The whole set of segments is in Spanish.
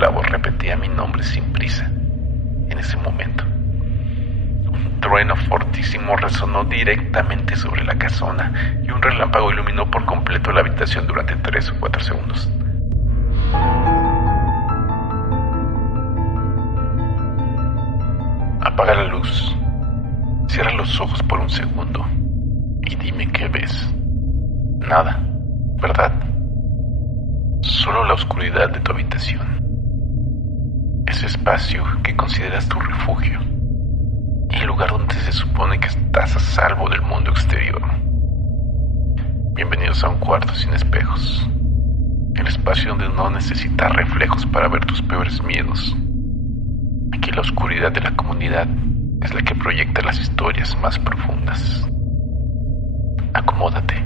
la voz repetía mi nombre sin prisa. En ese momento, un trueno fortísimo resonó directamente sobre la casona y un relámpago iluminó por completo la habitación durante 3 o 4 segundos. Apaga la luz, cierra los ojos por un segundo y dime qué ves. Nada, ¿verdad? Solo la oscuridad de tu habitación. Ese espacio que consideras tu refugio. El lugar donde se supone que estás a salvo del mundo exterior. Bienvenidos a un cuarto sin espejos. El espacio donde no necesitas reflejos para ver tus peores miedos. Aquí la oscuridad de la comunidad es la que proyecta las historias más profundas. Acomódate,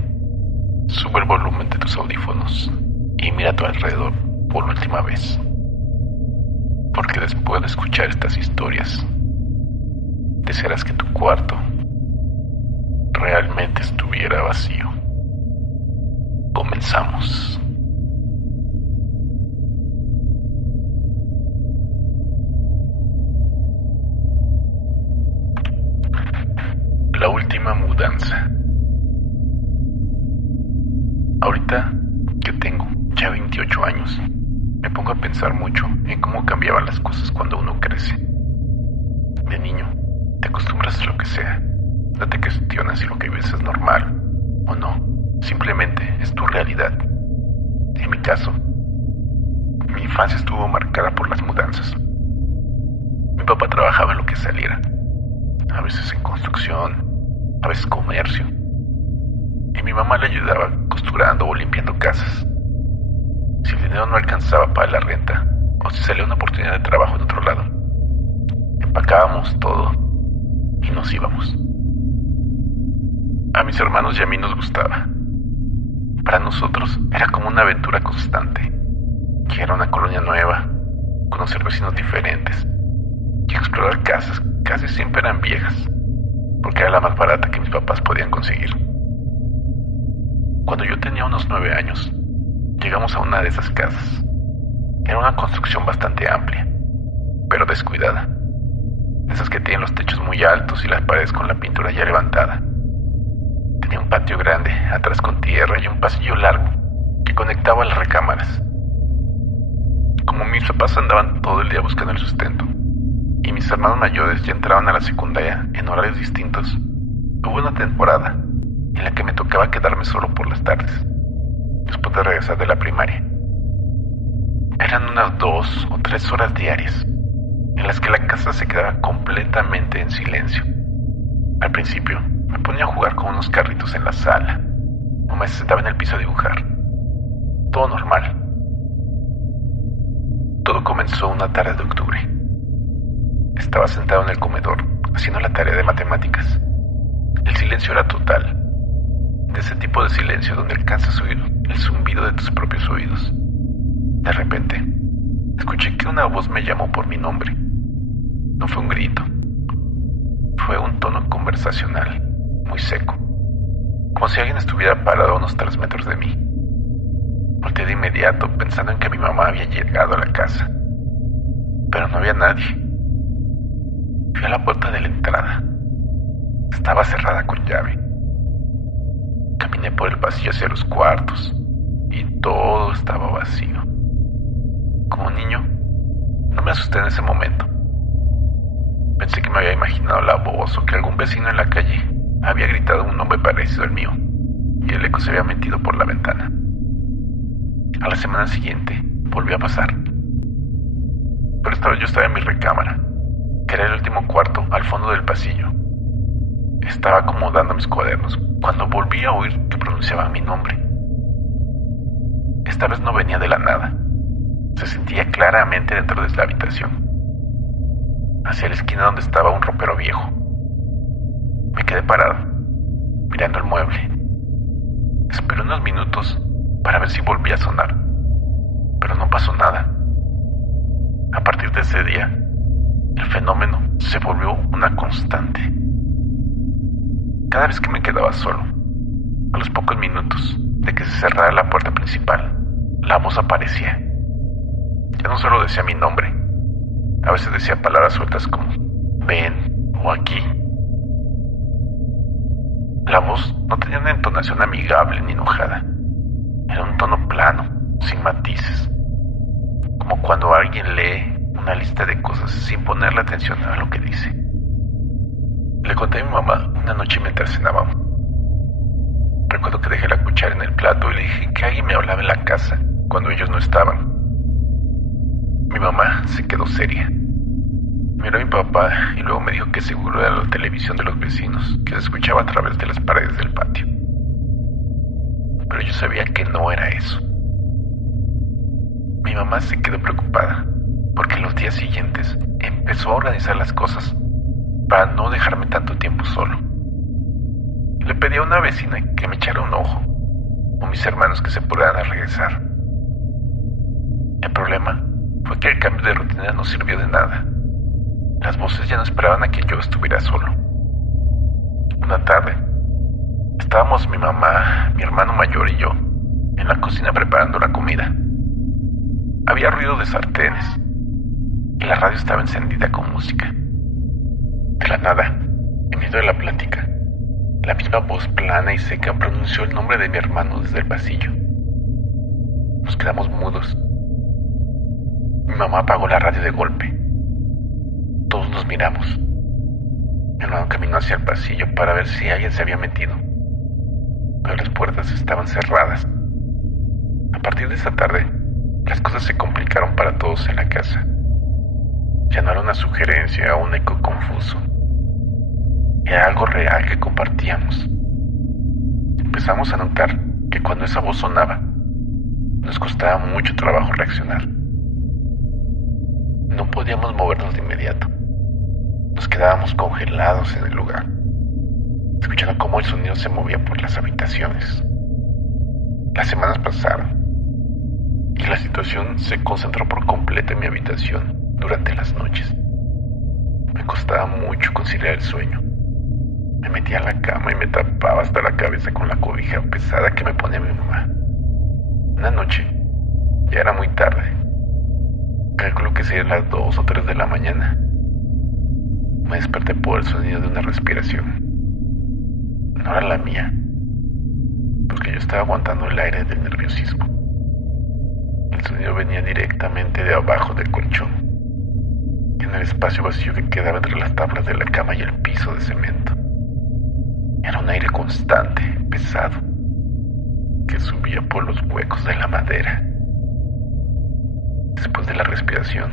sube el volumen de tus audífonos y mira a tu alrededor por última vez. Porque después de escuchar estas historias, desearás que tu cuarto realmente estuviera vacío. Comenzamos. La última mudanza. Ahorita que tengo ya 28 años, me pongo a pensar mucho en cómo cambiaban las cosas cuando uno crece. De niño, te acostumbras a lo que sea. No te cuestionas si lo que vives es normal o no. Simplemente es tu realidad. En mi caso, mi infancia estuvo marcada por las mudanzas. Mi papá trabajaba en lo que saliera. A veces en construcción, a veces comercio. Y mi mamá le ayudaba costurando o limpiando casas. Si el dinero no alcanzaba para la renta, o si salía una oportunidad de trabajo en otro lado, empacábamos todo y nos íbamos. A mis hermanos y a mí nos gustaba. Para nosotros era como una aventura constante, que era una colonia nueva, conocer vecinos diferentes y explorar casas que casi siempre eran viejas, porque era la más barata que mis papás podían conseguir. Cuando yo tenía unos 9 años, llegamos a una de esas casas. Era una construcción bastante amplia, pero descuidada. Esas que tienen los techos muy altos y las paredes con la pintura ya levantada. Tenía un patio grande, atrás con tierra y un pasillo largo que conectaba a las recámaras. Como mis papás andaban todo el día buscando el sustento y mis hermanos mayores ya entraban a la secundaria en horarios distintos, hubo una temporada en la que me tocaba quedarme solo por las tardes, después de regresar de la primaria. Eran unas 2 o 3 horas diarias en las que la casa se quedaba completamente en silencio. Al principio me ponía a jugar con unos carritos en la sala o me sentaba en el piso a dibujar. Todo normal. Todo comenzó una tarde de octubre. Estaba sentado en el comedor haciendo la tarea de matemáticas. El silencio era total. De ese tipo de silencio donde alcanzas a oír el zumbido de tus propios oídos. De repente, escuché que una voz me llamó por mi nombre. No fue un grito. Fue un tono conversacional, muy seco. Como si alguien estuviera parado a unos 3 metros de mí. Volteé de inmediato pensando en que mi mamá había llegado a la casa. Pero no había nadie. Fui a la puerta de la entrada. Estaba cerrada con llave. Caminé por el pasillo hacia los cuartos y todo estaba vacío. Como niño, no me asusté en ese momento. Pensé que me había imaginado la voz o que algún vecino en la calle había gritado un nombre parecido al mío y el eco se había metido por la ventana. A la semana siguiente volvió a pasar. Pero esta vez yo estaba en mi recámara, que era el último cuarto al fondo del pasillo. Estaba acomodando mis cuadernos cuando volví a oír que pronunciaban mi nombre. Esta vez no venía de la nada. Se sentía claramente dentro de la habitación, hacia la esquina donde estaba un ropero viejo. Me quedé parado, mirando el mueble. Esperé unos minutos para ver si volvía a sonar, pero no pasó nada. A partir de ese día, el fenómeno se volvió una constante. Cada vez que me quedaba solo, a los pocos minutos de que se cerrara la puerta principal, la voz aparecía. Ya no solo decía mi nombre, a veces decía palabras sueltas como ven o aquí. La voz no tenía una entonación amigable ni enojada. Era un tono plano, sin matices. Como cuando alguien lee una lista de cosas sin ponerle atención a lo que dice. Le conté a mi mamá una noche mientras cenábamos. Recuerdo que dejé la cuchara en el plato y le dije que alguien me hablaba en la casa cuando ellos no estaban. Mi mamá se quedó seria. Miró a mi papá y luego me dijo que seguro era la televisión de los vecinos, que se escuchaba a través de las paredes del patio. Pero yo sabía que no era eso. Mi mamá se quedó preocupada, porque en los días siguientes empezó a organizar las cosas para no dejarme tanto tiempo solo. Le pedí a una vecina que me echara un ojo, o mis hermanos que se pudieran a regresar. El problema fue que el cambio de rutina no sirvió de nada. Las voces ya no esperaban a que yo estuviera solo. Una tarde, estábamos mi mamá, mi hermano mayor y yo en la cocina preparando la comida. Había ruido de sartenes y la radio estaba encendida con música. De la nada, en medio de la plática, la misma voz plana y seca pronunció el nombre de mi hermano desde el pasillo. Nos quedamos mudos. Mi mamá apagó la radio de golpe. Todos nos miramos. Mi hermano caminó hacia el pasillo para ver si alguien se había metido, pero las puertas estaban cerradas. A partir de esa tarde, las cosas se complicaron para todos en la casa. Ya no era una sugerencia o un eco confuso. Era algo real que compartíamos. Empezamos a notar que cuando esa voz sonaba, nos costaba mucho trabajo reaccionar. No podíamos movernos de inmediato. Nos quedábamos congelados en el lugar, escuchando cómo el sonido se movía por las habitaciones. Las semanas pasaron y la situación se concentró por completo en mi habitación durante las noches. Me costaba mucho conciliar el sueño. Me metía a la cama y me tapaba hasta la cabeza con la cobija pesada que me ponía mi mamá. Una noche, ya era muy tarde. Calculo que serían las 2 o 3 de la mañana. Me desperté por el sonido de una respiración. No era la mía, porque yo estaba aguantando el aire del nerviosismo. El sonido venía directamente de abajo del colchón, en el espacio vacío que quedaba entre las tablas de la cama y el piso de cemento. Era un aire constante, pesado, que subía por los huecos de la madera. Después de la respiración,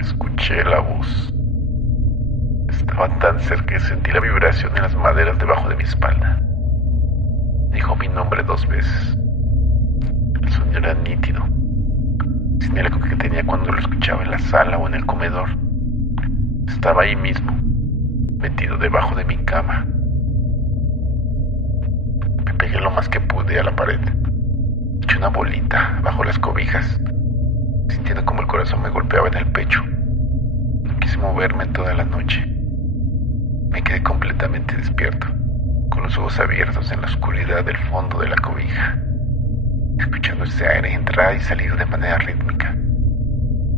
escuché la voz. Estaba tan cerca que sentí la vibración en las maderas debajo de mi espalda. Dijo mi nombre 2 veces. El sonido era nítido, sin el eco que tenía cuando lo escuchaba en la sala o en el comedor. Estaba ahí mismo, metido debajo de mi cama. Me pegué lo más que pude a la pared. Eché una bolita bajo las cobijas, sintiendo como el corazón me golpeaba en el pecho. No quise moverme en toda la noche. Me quedé completamente despierto, con los ojos abiertos en la oscuridad del fondo de la cobija, escuchando ese aire entrar y salir de manera rítmica,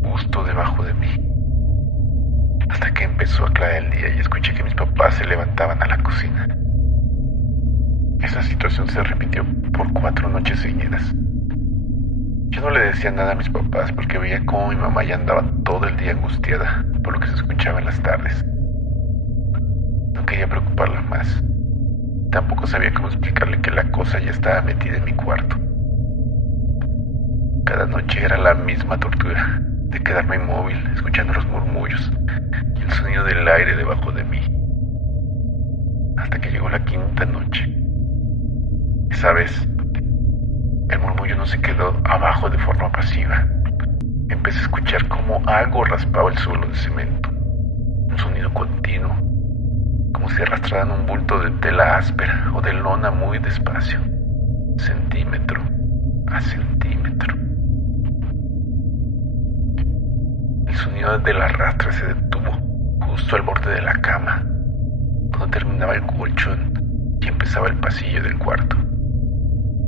justo debajo de mí. Hasta que empezó a aclarar el día y escuché que mis papás se levantaban a la cocina. Esa situación se repitió por 4 noches seguidas. Yo no le decía nada a mis papás porque veía cómo mi mamá ya andaba todo el día angustiada por lo que se escuchaba en las tardes. No quería preocuparla más. Tampoco sabía cómo explicarle que la cosa ya estaba metida en mi cuarto. Cada noche era la misma tortura de quedarme inmóvil, escuchando los murmullos y el sonido del aire debajo de mí. Hasta que llegó la 5ª noche. Esa vez, el murmullo no se quedó abajo de forma pasiva. Empecé a escuchar cómo algo raspaba el suelo de cemento. Un sonido continuo, como si arrastraran un bulto de tela áspera o de lona muy despacio, centímetro a centímetro. El sonido del arrastre se detuvo justo al borde de la cama, donde terminaba el colchón y empezaba el pasillo del cuarto.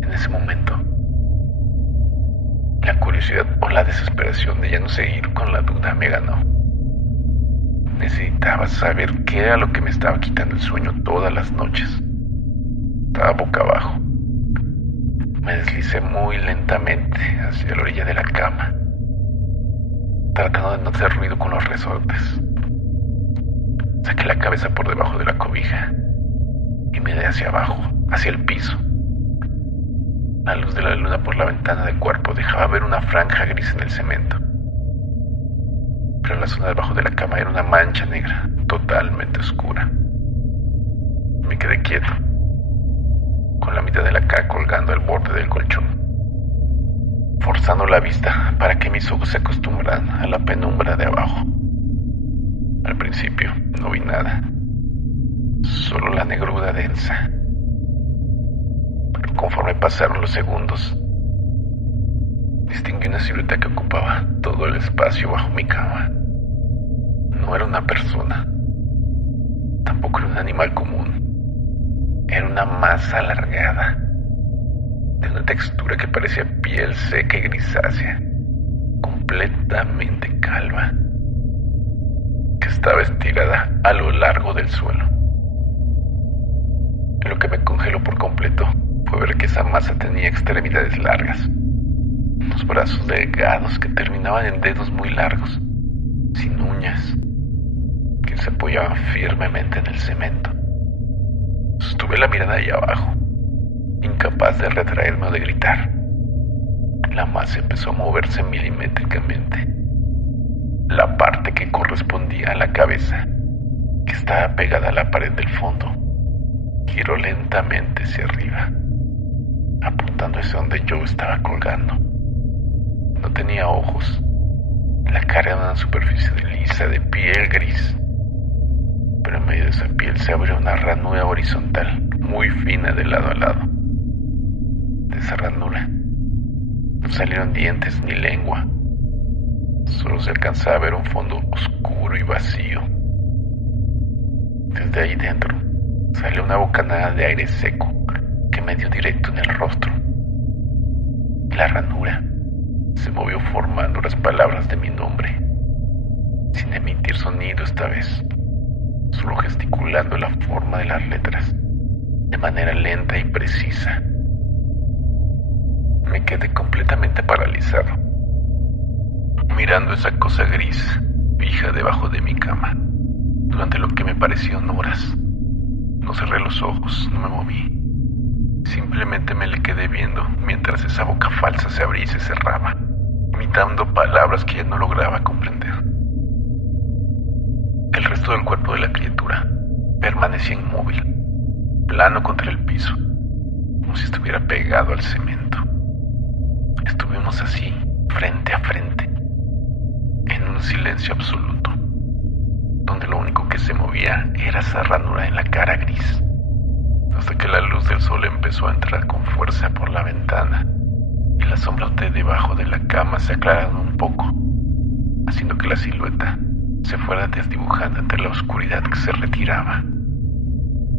En ese momento, La curiosidad o la desesperación de ya no seguir con la duda me ganó. Necesitaba saber qué era lo que me estaba quitando el sueño todas las noches. Estaba boca abajo. Me deslicé muy lentamente hacia la orilla de la cama, tratando de no hacer ruido con los resortes. Saqué la cabeza por debajo de la cobija y miré hacia abajo, hacia el piso. La luz de la luna por la ventana del cuarto dejaba ver una franja gris en el cemento, pero la zona debajo de la cama era una mancha negra, totalmente oscura. Me quedé quieto, con la mitad de la cara colgando al borde del colchón, forzando la vista para que mis ojos se acostumbraran a la penumbra de abajo. Al principio no vi nada, solo la negrura densa. Pero conforme pasaron los segundos, distinguí una silueta que ocupaba todo el espacio bajo mi cama. No era una persona, tampoco era un animal común. Era una masa alargada, de una textura que parecía piel seca y grisácea, completamente calva, que estaba estirada a lo largo del suelo. Lo que me congeló por completo fue ver que esa masa tenía extremidades largas, unos brazos delgados que terminaban en dedos muy largos, sin uñas, que se apoyaban firmemente en el cemento. Sostuve la mirada ahí abajo, incapaz de retraerme o de gritar. La masa empezó a moverse milimétricamente. La parte que correspondía a la cabeza, que estaba pegada a la pared del fondo, giró lentamente hacia arriba, apuntando hacia donde yo estaba colgando. No tenía ojos. La cara era una superficie lisa de piel gris, pero en medio de esa piel se abrió una ranura horizontal muy fina de lado a lado. De esa ranura no salieron dientes ni lengua. Solo se alcanzaba a ver un fondo oscuro y vacío. Desde ahí dentro salió una bocanada de aire seco que me dio directo en el rostro. La ranura se movió formando las palabras de mi nombre, sin emitir sonido esta vez, solo gesticulando la forma de las letras, de manera lenta y precisa. Me quedé completamente paralizado, mirando esa cosa gris, fija debajo de mi cama, durante lo que me parecieron horas. No cerré los ojos, no me moví. Simplemente me le quedé viendo mientras esa boca falsa se abría y se cerraba, imitando palabras que ya no lograba comprender. El resto del cuerpo de la criatura permanecía inmóvil, plano contra el piso, como si estuviera pegado al cemento. Estuvimos así, frente a frente, en un silencio absoluto, donde lo único que se movía era esa ranura en la cara gris, hasta que la luz del sol empezó a entrar con fuerza por la ventana y las sombras de debajo de la cama se aclararon un poco, haciendo que la silueta se fuera desdibujando entre la oscuridad que se retiraba,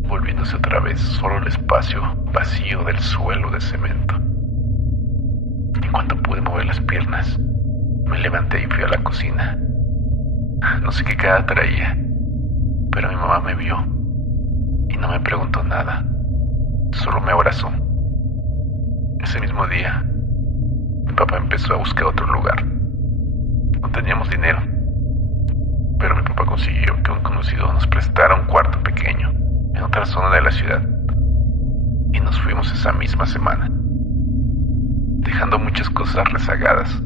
volviéndose otra vez solo el espacio vacío del suelo de cemento. En cuanto pude mover las piernas, me levanté y fui a la cocina. No sé qué cara traía, pero mi mamá me vio y no me preguntó nada, solo me abrazó. Ese mismo día, mi papá empezó a buscar otro lugar. No teníamos dinero, pero mi papá consiguió que un conocido nos prestara un cuarto pequeño en otra zona de la ciudad, y nos fuimos esa misma semana, dejando muchas cosas rezagadas,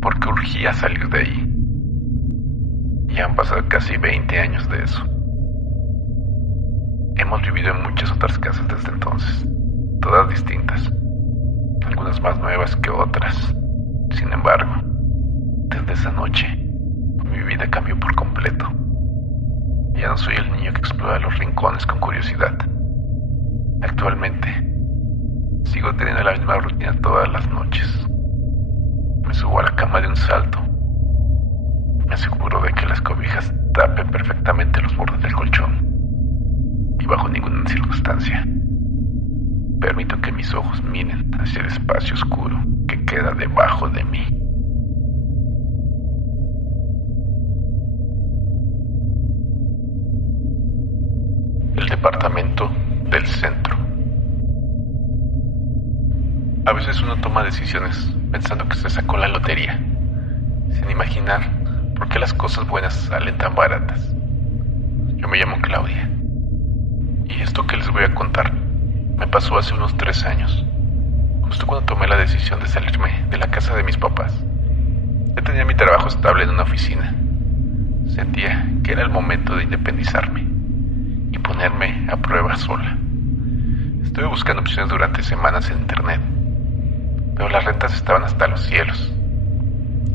porque urgía salir de ahí. Ya han pasado casi 20 años de eso. Hemos vivido en muchas otras casas desde entonces, todas distintas, algunas más nuevas que otras. Sin embargo, desde esa noche, mi vida cambió por completo. Ya no soy el niño que explora los rincones con curiosidad. Actualmente, sigo teniendo la misma rutina todas las noches. Me subo a la cama de un salto. Me aseguro de que las cobijas tapen perfectamente los bordes del colchón. Y bajo ninguna circunstancia permito que mis ojos miren hacia el espacio oscuro que queda debajo de mí. El departamento del centro. A veces uno toma decisiones pensando que se sacó la lotería, sin imaginar por qué las cosas buenas salen tan baratas. Yo me llamo Claudia, y esto que les voy a contar me pasó hace unos 3 años, justo cuando tomé la decisión de salirme de la casa de mis papás. Yo tenía mi trabajo estable en una oficina. Sentía que era el momento de independizarme y ponerme a prueba sola. Estuve buscando opciones durante semanas en internet, pero las rentas estaban hasta los cielos.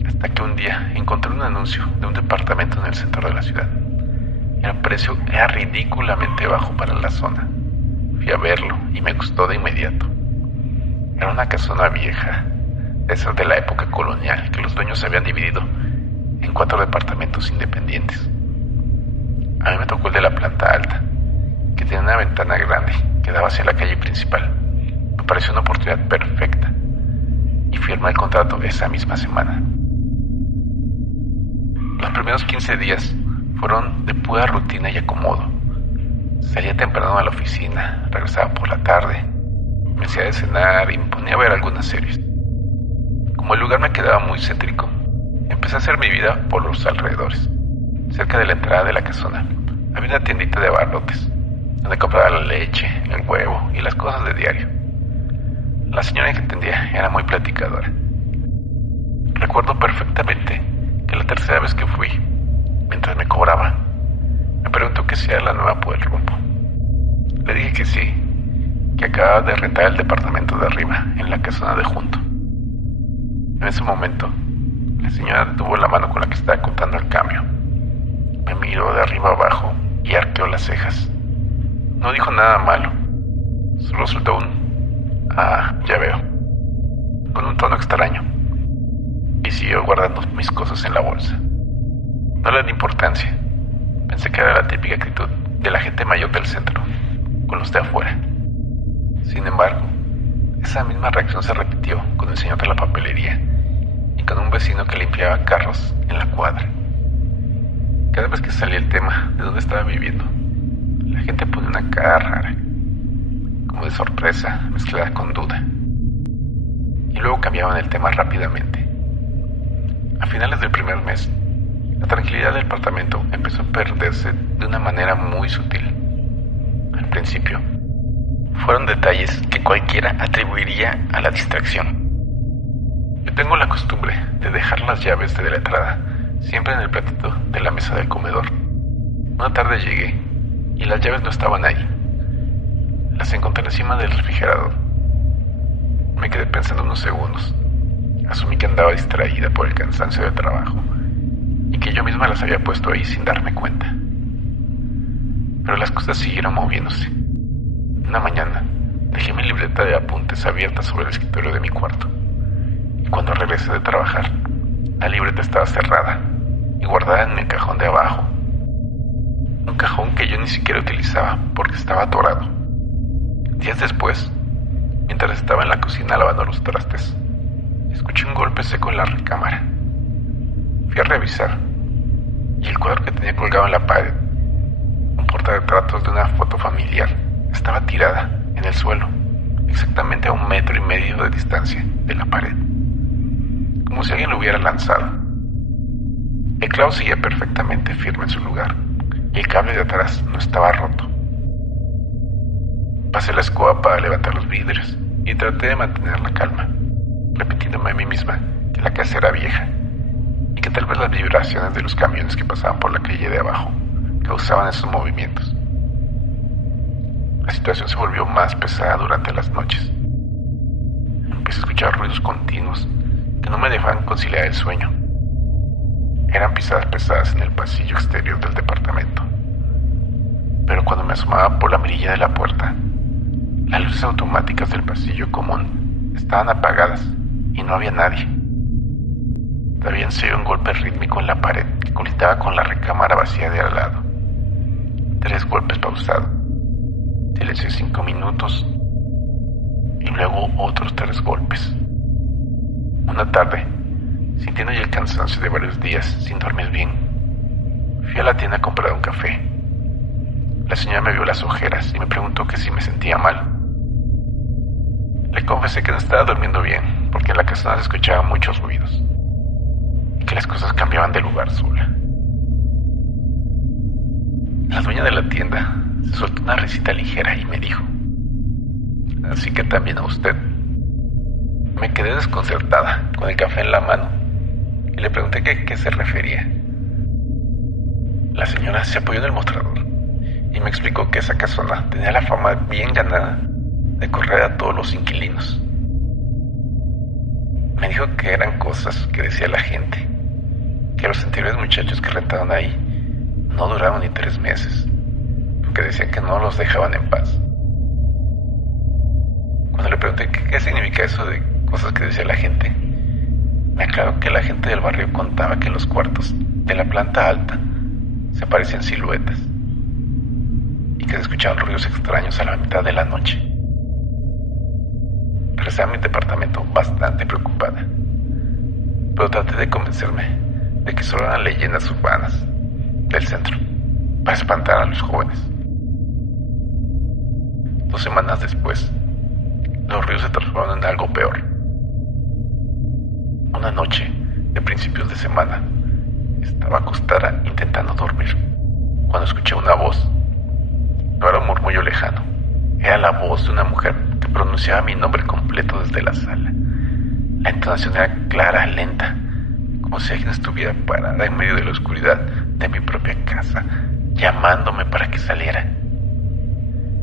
Hasta que un día encontré un anuncio de un departamento en el centro de la ciudad. El precio era ridículamente bajo para la zona. Fui a verlo y me gustó de inmediato. Era una casona vieja, de esas de la época colonial, que los dueños se habían dividido en 4 departamentos independientes. A mí me tocó el de la planta alta, que tenía una ventana grande que daba hacia la calle principal. Me pareció una oportunidad perfecta y firmé el contrato esa misma semana. Los primeros 15 días fueron de pura rutina y acomodo. Salía temprano a la oficina, regresaba por la tarde, me hacía de cenar y me ponía a ver algunas series. Como el lugar me quedaba muy céntrico, empecé a hacer mi vida por los alrededores. Cerca de la entrada de la casona había una tiendita de abarrotes, donde compraba la leche, el huevo y las cosas de diario. La señora que atendía era muy platicadora. Recuerdo perfectamente que la tercera vez que fui, mientras me cobraba, me preguntó que si era la nueva por el rumbo. Le dije que sí, que acababa de rentar el departamento de arriba, en la casona de junto. En ese momento, la señora detuvo la mano con la que estaba contando el cambio. Me miró de arriba abajo y arqueó las cejas. No dijo nada malo, solo soltó un "ah, ya veo", con un tono extraño, y siguió guardando mis cosas en la bolsa. No le di importancia. Pensé que era la típica actitud de la gente mayor del centro con los de afuera. Sin embargo, esa misma reacción se repitió con el señor de la papelería y con un vecino que limpiaba carros en la cuadra. Cada vez que salía el tema de dónde estaba viviendo, la gente ponía una cara rara, como de sorpresa mezclada con duda, y luego cambiaban el tema rápidamente. A finales del primer mes, la tranquilidad del departamento empezó a perderse de una manera muy sutil. Al principio, fueron detalles que cualquiera atribuiría a la distracción. Yo tengo la costumbre de dejar las llaves de la entrada siempre en el platito de la mesa del comedor. Una tarde llegué y las llaves no estaban ahí. Las encontré encima del refrigerador. Me quedé pensando unos segundos. Asumí que andaba distraída por el cansancio del trabajo y que yo misma las había puesto ahí sin darme cuenta. Pero las cosas siguieron moviéndose. Una mañana dejé mi libreta de apuntes abierta sobre el escritorio de mi cuarto, y cuando regresé de trabajar, la libreta estaba cerrada y guardada en el cajón de abajo. Un cajón que yo ni siquiera utilizaba porque estaba atorado. Días después, mientras estaba en la cocina lavando los trastes, escuché un golpe seco en la recámara. Fui a revisar, y el cuadro que tenía colgado en la pared, un portarretratos de una foto familiar, estaba tirada en el suelo, exactamente a 1,5 metros de distancia de la pared, como si alguien lo hubiera lanzado. El clavo seguía perfectamente firme en su lugar, y el cable de atrás no estaba roto. Pasé la escoba para levantar los vidrios y traté de mantener la calma, repitiéndome a mí misma que la casa era vieja y que tal vez las vibraciones de los camiones que pasaban por la calle de abajo causaban esos movimientos. La situación se volvió más pesada durante las noches. Empecé a escuchar ruidos continuos que no me dejaban conciliar el sueño. Eran pisadas pesadas en el pasillo exterior del departamento. Pero cuando me asomaba por la mirilla de la puerta, las luces automáticas del pasillo común estaban apagadas y no había nadie. Habían sido un golpe rítmico en la pared que colindaba con la recámara vacía de al lado. 3 golpes pausados. Silencio 5 minutos y luego otros 3 golpes. Una tarde, sintiendo ya el cansancio de varios días sin dormir bien, fui a la tienda a comprar un café. La señora me vio las ojeras y me preguntó que si me sentía mal. Le confesé que no estaba durmiendo bien porque en la casa se escuchaban muchos ruidos y que las cosas cambiaban de lugar sola. La dueña de la tienda se soltó una risita ligera y me dijo: así que también a usted. Me quedé desconcertada con el café en la mano y le pregunté qué se refería. La señora se apoyó en el mostrador y me explicó que esa casona tenía la fama bien ganada de correr a todos los inquilinos. Me dijo que eran cosas que decía la gente, que los anteriores muchachos que rentaban ahí no duraban ni 3 meses, porque decían que no los dejaban en paz. Cuando le pregunté qué significa eso de cosas que decía la gente, me aclaró que la gente del barrio contaba que en los cuartos de la planta alta se aparecían siluetas y que se escuchaban ruidos extraños a la mitad de la noche. Regresé a mi departamento bastante preocupada, pero traté de convencerme de que solo eran leyendas urbanas del centro para espantar a los jóvenes. 2 semanas después, los ruidos se transformaron en algo peor. Una noche de principios de semana, estaba acostada intentando dormir cuando escuché una voz. No era un murmullo lejano, era la voz de una mujer que pronunciaba mi nombre completo desde la sala. La entonación era clara, lenta, como si alguien estuviera parada en medio de la oscuridad de mi propia casa, llamándome para que saliera.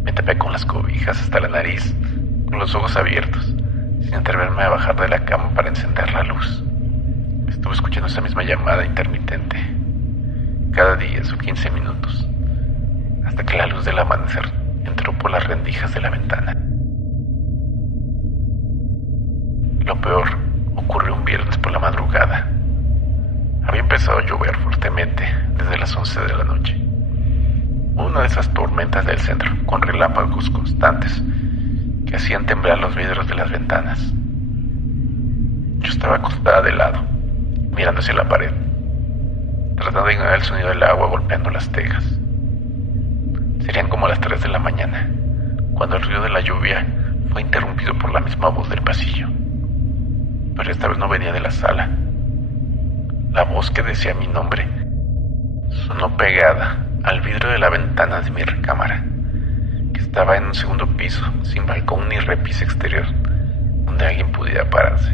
Me tapé con las cobijas hasta la nariz, con los ojos abiertos, sin atreverme a bajar de la cama para encender la luz. Estuve escuchando esa misma llamada intermitente, cada 10 o 15 minutos, hasta que la luz del amanecer entró por las rendijas de la ventana. Lo peor ocurrió un viernes por la madrugada. Había empezado a llover fuertemente desde las 11 de la noche. Una de esas tormentas del centro, con relámpagos constantes que hacían temblar los vidrios de las ventanas. Yo estaba acostada de lado, mirando hacia la pared, tratando de ignorar el sonido del agua golpeando las tejas. Serían como las 3 de la mañana, cuando el ruido de la lluvia fue interrumpido por la misma voz del pasillo. Pero esta vez no venía de la sala. La voz que decía mi nombre sonó pegada al vidrio de la ventana de mi recámara, que estaba en un segundo piso, sin balcón ni repisa exterior, donde alguien pudiera pararse.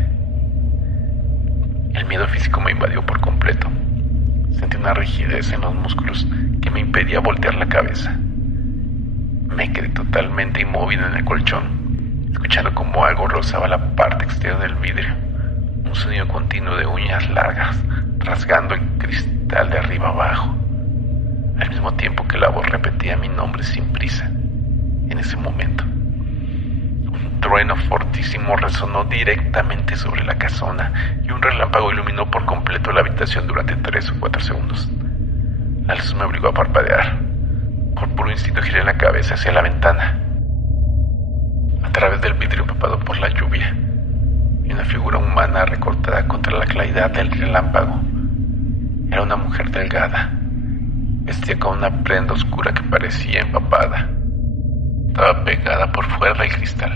El miedo físico me invadió por completo. Sentí una rigidez en los músculos que me impedía voltear la cabeza. Me quedé totalmente inmóvil en el colchón, escuchando como algo rozaba la parte exterior del vidrio, un sonido continuo de uñas largas rasgando el cristal de arriba abajo, al mismo tiempo que la voz repetía mi nombre sin prisa. En ese momento, un trueno fortísimo resonó directamente sobre la casona y un relámpago iluminó por completo la habitación durante 3 o 4 segundos. La luz me obligó a parpadear. Por puro instinto giré la cabeza hacia la ventana. A través del vidrio empapado por la lluvia, y una figura humana recortada contra la claridad del relámpago. Era una mujer delgada, vestía con una prenda oscura que parecía empapada. Estaba pegada por fuera del cristal,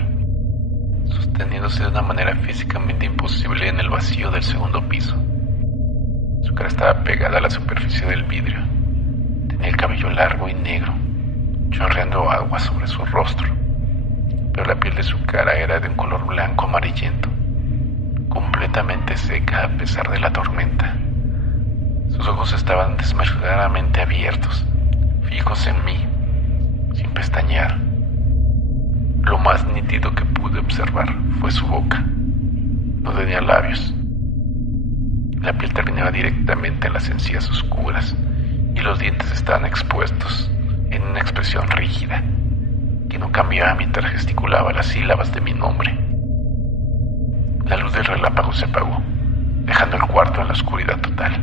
sosteniéndose de una manera físicamente imposible en el vacío del segundo piso. Su cara estaba pegada a la superficie del vidrio. Tenía el cabello largo y negro, chorreando agua sobre su rostro, pero la piel de su cara era de un color blanco amarillento, completamente seca a pesar de la tormenta. Sus ojos estaban desmesuradamente abiertos, fijos en mí, sin pestañear. Lo más nítido que pude observar fue su boca. No tenía labios. La piel terminaba directamente en las encías oscuras y los dientes estaban expuestos en una expresión rígida que no cambiaba mientras gesticulaba las sílabas de mi nombre. La luz del relámpago se apagó, dejando el cuarto en la oscuridad total.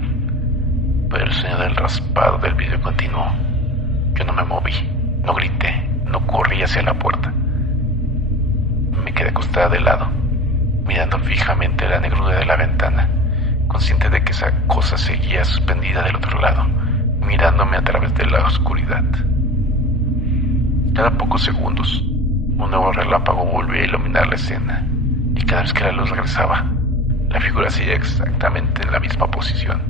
Pero el sonido del raspado del vidrio continuó. Yo no me moví, no grité, no corrí hacia la puerta. Me quedé acostada de lado, mirando fijamente la negrura de la ventana, consciente de que esa cosa seguía suspendida del otro lado, mirándome a través de la oscuridad. Cada pocos segundos, un nuevo relámpago volvía a iluminar la escena, y cada vez que la luz regresaba, la figura seguía exactamente en la misma posición,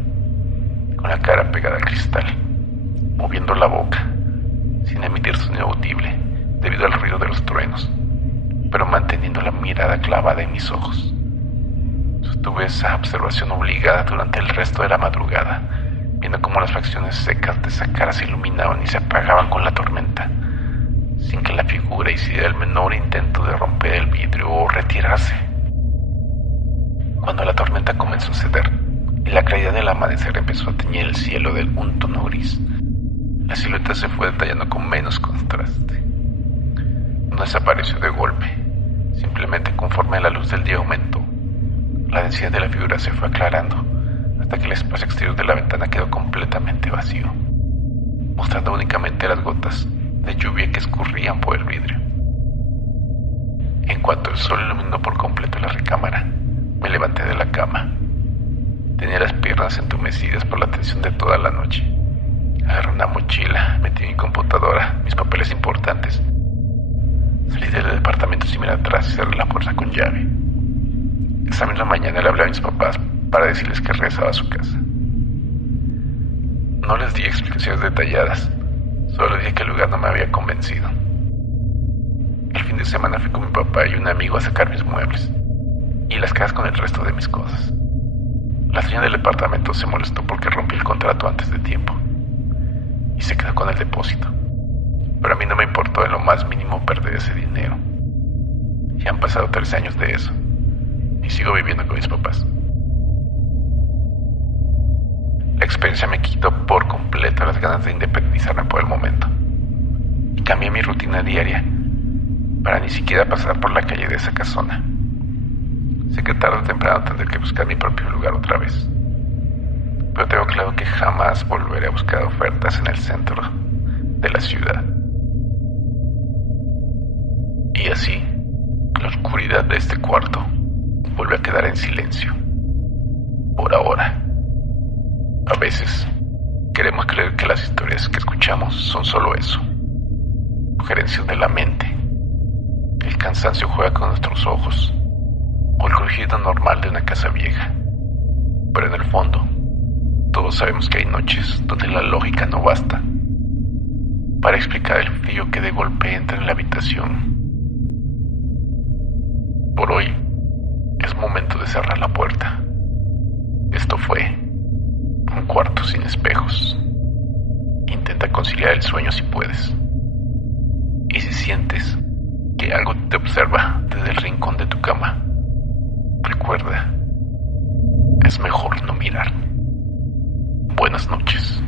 con la cara pegada al cristal, moviendo la boca, sin emitir sonido audible debido al ruido de los truenos, pero manteniendo la mirada clavada en mis ojos. Sostuve esa observación obligada durante el resto de la madrugada, viendo cómo las facciones secas de esa cara se iluminaban y se apagaban con la tormenta, sin que la figura hiciera el menor intento de romper el vidrio o retirarse. Cuando la tormenta comenzó a ceder y la claridad del amanecer empezó a teñir el cielo de un tono gris, la silueta se fue detallando con menos contraste. No desapareció de golpe, simplemente conforme la luz del día aumentó, la densidad de la figura se fue aclarando hasta que el espacio exterior de la ventana quedó completamente vacío, mostrando únicamente las gotas de lluvia que escurrían por el vidrio. En cuanto el sol iluminó por completo la recámara, me levanté de la cama. Tenía las piernas entumecidas por la tensión de toda la noche. Agarré una mochila, metí mi computadora, mis papeles importantes. Salí del departamento sin mirar atrás y cerré la puerta con llave. Esa misma mañana le hablé a mis papás para decirles que regresaba a su casa. No les di explicaciones detalladas, solo dije que el lugar no me había convencido. El fin de semana fui con mi papá y un amigo a sacar mis muebles y las cajas con el resto de mis cosas. La dueña del departamento se molestó porque rompí el contrato antes de tiempo y se quedó con el depósito, pero a mí no me importó en lo más mínimo perder ese dinero. Ya han pasado 3 años de eso y sigo viviendo con mis papás. La experiencia me quitó por completo las ganas de independizarme por el momento y cambié mi rutina diaria para ni siquiera pasar por la calle de esa casona. Sé que tarde o temprano tendré que buscar mi propio lugar otra vez, pero tengo claro que jamás volveré a buscar ofertas en el centro de la ciudad. Y así, la oscuridad de este cuarto vuelve a quedar en silencio. Por ahora. A veces, queremos creer que las historias que escuchamos son solo eso, sugerencias de la mente. El cansancio juega con nuestros ojos, o el crujido normal de una casa vieja. Pero en el fondo, todos sabemos que hay noches donde la lógica no basta para explicar el frío que de golpe entra en la habitación. Por hoy, es momento de cerrar la puerta. Esto fue Un cuarto sin espejos. Intenta conciliar el sueño si puedes. Y si sientes que algo te observa desde el rincón de tu cama, recuerda, es mejor no mirar. Buenas noches.